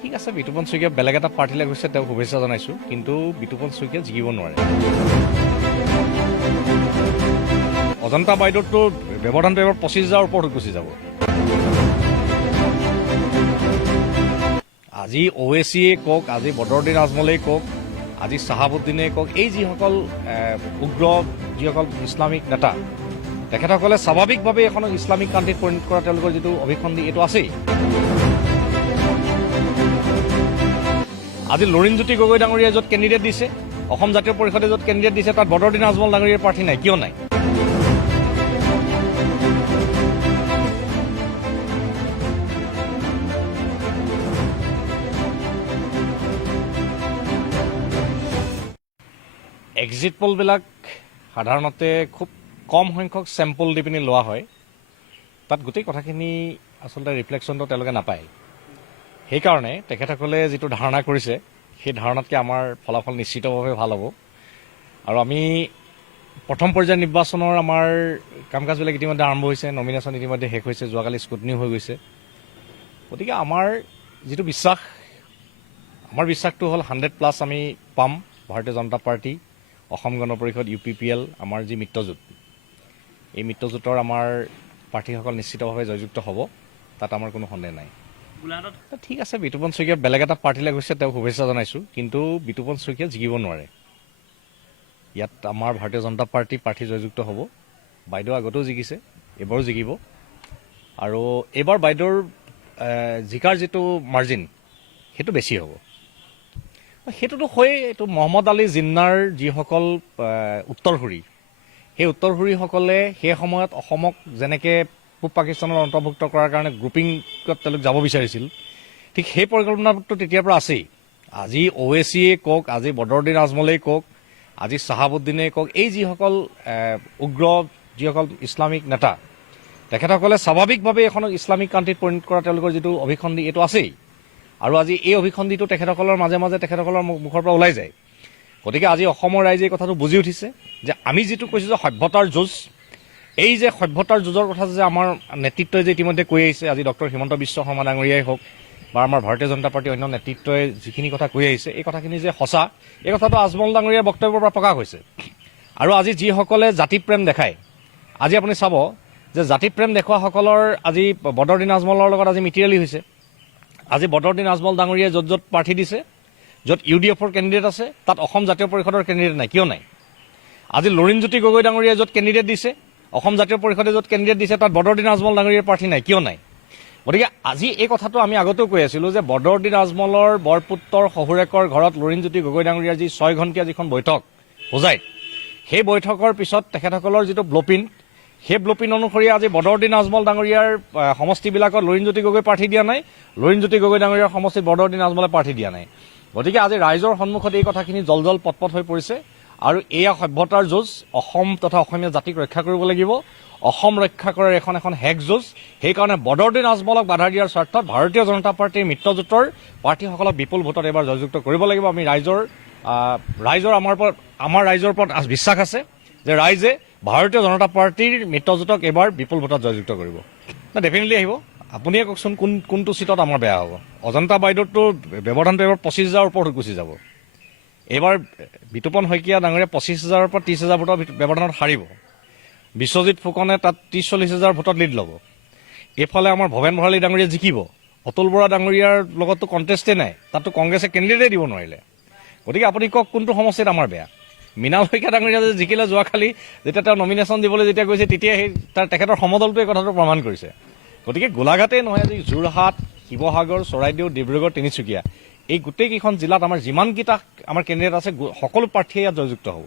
ঠিক আছে, বিতুপন শইকীয়া বেলেগ এটা পাৰ্টিলৈ গৈছে, তেওঁক শুভেচ্ছা জনাইছোঁ, কিন্তু বিতুপন শইকীয়া জিকিব নোৱাৰে। অজন্তা বাইদেউতো ব্যৱধানটো এবাৰ 25,000 ওপৰত গুচি যাব। আজি OACয়ে কওক, আজি বদৰুদ্দিন আজমলেই কওক, আজি চাহাবুদ্দিনে কওক, এই যিসকল উগ্ৰ যিসকল ইছলামিক নেতা, তেখেতসকলে স্বাভাৱিকভাৱে এখনক ইছলামিক কাণ্ট্ৰিত পৰিণত কৰা তেওঁলোকৰ যিটো অভিসন্ধি এইটো আছেই। আজি লুৰিণজ্যোতি গগৈ ডাঙৰীয়াই য'ত কেণ্ডিডেট দিছে, অসম জাতীয় পৰিষদে য'ত কেণ্ডিডেট দিছে, তাত বদৰুদ্দিন আজমল ডাঙৰীয়াৰ প্ৰাৰ্থী নাই, কিয় নাই? এক্সিট পলবিলাক সাধাৰণতে খুব কম সংখ্যক চেম্পল দি পিনি লোৱা হয়, তাত গোটেই কথাখিনি আচলতে ৰিফ্লেকশ্যনটো তেওঁলোকে নাপায়। সেইকাৰণে তেখেতসকলে যিটো ধাৰণা কৰিছে, সেই ধাৰণাতকৈ আমাৰ ফলাফল নিশ্চিতভাৱে ভাল হ'ব। আৰু আমি প্ৰথম পৰ্যায়ৰ নিৰ্বাচনৰ আমাৰ কাম কাজবিলাক ইতিমধ্যে আৰম্ভ হৈছে, নমিনেশ্যন ইতিমধ্যে শেষ হৈছে, যোৱাকালি স্কুটনি হৈ গৈছে। গতিকে আমাৰ যিটো বিশ্বাস, আমাৰ বিশ্বাসটো হ'ল 100+ আমি পাম। ভাৰতীয় জনতা পাৰ্টি, অসম গণ পৰিষদ, UPPL, আমাৰ যি মিত্ৰজোঁট, এই মিত্ৰজোঁটৰ আমাৰ প্ৰাৰ্থীসকল নিশ্চিতভাৱে জয়যুক্ত হ'ব, তাত আমাৰ কোনো সন্দেহ নাই। ঠিক আছে, বিতুপন শইকীয়া বেলেগ এটা পাৰ্টিলৈ গৈছে, তেওঁক শুভেচ্ছা জনাইছোঁ, কিন্তু বিতুপন শইকীয়া জিকিব নোৱাৰে। ইয়াত আমাৰ ভাৰতীয় জনতা পাৰ্টি প্ৰাৰ্থী জয়যুক্ত হ'ব। বাইদেউ আগতেও জিকিছে, এইবাৰো জিকিব। আৰু এইবাৰ বাইদেউৰ জিকাৰ যিটো মাৰ্জিন, সেইটো বেছি হ'ব। সেইটোতো হয়েই, এইটো মহম্মদ আলী জিন্নাৰ যিসকল উত্তৰসূৰী, সেই উত্তৰসূৰীসকলে সেই সময়ত অসমক যেনেকৈ পূব পাকিস্তানত অন্তৰ্ভুক্ত কৰাৰ কাৰণে গ্ৰুপিঙত তেওঁলোক যাব বিচাৰিছিল, ঠিক সেই পৰিকল্পনাটো তেতিয়াৰ পৰা আছেই। আজি OACয়ে কওক, আজি বদৰুদ্দিন আজমলেই কওক, আজি চাহাবুদ্দিনেই কওক, এই যিসকল উগ্ৰ যিসকল ইছলামিক নেতা, তেখেতসকলে স্বাভাৱিকভাৱে এখনক ইছলামিক কাণ্ট্ৰিত পৰিণত কৰা তেওঁলোকৰ যিটো অভিসন্ধি এইটো আছেই। আৰু আজি এই অভিসন্ধিটো তেখেতসকলৰ মাজে মাজে তেখেতসকলৰ মুখৰ পৰা ওলাই যায়। গতিকে আজি অসমৰ ৰাইজে এই কথাটো বুজি উঠিছে যে আমি যিটো কৈছোঁ যে সভ্যতাৰ যুঁজ, এই যে সভ্যতাৰ যুঁজৰ কথা যে আমাৰ নেতৃত্বই যে ইতিমধ্যে কৈ আহিছে, আজি ডক্টৰ হিমন্ত বিশ্ব শৰ্মা ডাঙৰীয়াই হওক বা আমাৰ ভাৰতীয় জনতা পাৰ্টীৰ অন্য নেতৃত্বই যিখিনি কথা কৈ আহিছে, এই কথাখিনি যে সঁচা, এই কথাটো আজমল ডাঙৰীয়াৰ বক্তব্যৰ পৰা প্ৰকাশ হৈছে। আৰু আজি যিসকলে জাতিপ্ৰেম দেখায়, আজি আপুনি চাব যে জাতিপ্ৰেম দেখুওৱাসকলৰ আজি বদৰুদ্দিন আজমলৰ লগত আজি মিতিৰালি হৈছে। আজি বদৰুদ্দিন আজমল ডাঙৰীয়াই য'ত য'ত প্ৰাৰ্থী দিছে, য'ত UDFৰ কেণ্ডিডেট আছে, তাত অসম জাতীয় পৰিষদৰ কেণ্ডিডেট নাই, কিয় নাই? আজি লুৰিণজ্যোতি গগৈ ডাঙৰীয়াই য'ত কেণ্ডিডেট দিছে, অসম জাতীয় পৰিষদে য'ত কেণ্ডিডেট দিছে, তাত বদৰুদ্দিন আজমল ডাঙৰীয়াৰ প্ৰাৰ্থী নাই, কিয় নাই? গতিকে আজি এই কথাটো আমি আগতেও কৈ আছিলোঁ যে বদৰুদ্দিন আজমলৰ বৰপুত্ৰৰ শহুৰেকৰ ঘৰত লুৰিণজ্যোতি গগৈ ডাঙৰীয়াৰ যি 6 ঘণ্টীয়া যিখন বৈঠক হোজাইত, সেই বৈঠকৰ পিছত তেখেতসকলৰ যিটো ব্লুপ্ৰিণ্ট, সেই ব্লুপ্ৰিণ্ট অনুসৰি আজি বদৰুদ্দিন আজমল ডাঙৰীয়াৰ সমষ্টিবিলাকত লুৰিণজ্যোতি গগৈ প্ৰাৰ্থী দিয়া নাই, লুৰিণজ্যোতি গগৈ ডাঙৰীয়াৰ সমষ্টিত বদৰুদ্দিন আজমলে প্ৰাৰ্থী দিয়া নাই। গতিকে আজি ৰাইজৰ সন্মুখত এই কথাখিনি জল পটপট হৈ পৰিছে। আৰু এয়া সভ্যতাৰ যুঁজ, অসম তথা অসমীয়া জাতিক ৰক্ষা কৰিব লাগিব, অসম ৰক্ষা কৰাৰ এখন শেষ যুঁজ। সেইকাৰণে বদৰুদ্দিন আজমলক বাধা দিয়াৰ স্বাৰ্থত ভাৰতীয় জনতা পাৰ্টীৰ মিত্ৰজোঁটৰ প্ৰাৰ্থীসকলক বিপুল ভোটত এইবাৰ জয়যুক্ত কৰিব লাগিব। আমি আমাৰ ৰাইজৰ ওপৰত বিশ্বাস আছে যে ৰাইজে ভাৰতীয় জনতা পাৰ্টীৰ মিত্ৰজোঁটক এইবাৰ বিপুল ভোটত জয়যুক্ত কৰিব। ডেফিনেটলি আহিব। আপুনিয়ে কওকচোন কোনটো চিটত আমাৰ বেয়া হ'ব? অজন্তা বাইদেউতো ব্যৱধানটো এইবাৰ 25,000 ওপৰত গুচি যাব। এইবাৰ বিতুপন শইকীয়া ডাঙৰীয়া 25,000-ৰ পৰা 30,000 ভোটৰ ব্যৱধানত হাৰিব। বিশ্বজিৎ ফুকনে তাত 30-40,000 ভোটত লিড ল'ব। এইফালে আমাৰ ভৱেন ভৰালী ডাঙৰীয়া জিকিব। অতুল বৰা ডাঙৰীয়াৰ লগততো কণ্টেষ্টেই নাই, তাততো কংগ্ৰেছে কেণ্ডিডেটেই দিব নোৱাৰিলে। গতিকে আপুনি কওক কোনটো সমষ্টিত আমাৰ বেয়া? মৃণাল শইকীয়া ডাঙৰীয়া যে জিকিলে যোৱাকালি, যেতিয়া তেওঁ নমিনেশ্যন দিবলৈ যেতিয়া গৈছে, তেতিয়া তেখেতৰ সমদলটোৱে এই কথাটো প্ৰমাণ কৰিছে। গতিকে গোলাঘাটেই নহয়, আজি যোৰহাট, শিৱসাগৰ, চৰাইদেউ, ডিব্ৰুগড়, তিনিচুকীয়া, এই গোটেইকেইখন জিলাত আমাৰ যিমানকেইটা আমাৰ কেণ্ডিডেট আছে, সকলো প্ৰাৰ্থীয়ে ইয়াত জয়যুক্ত হ'ব।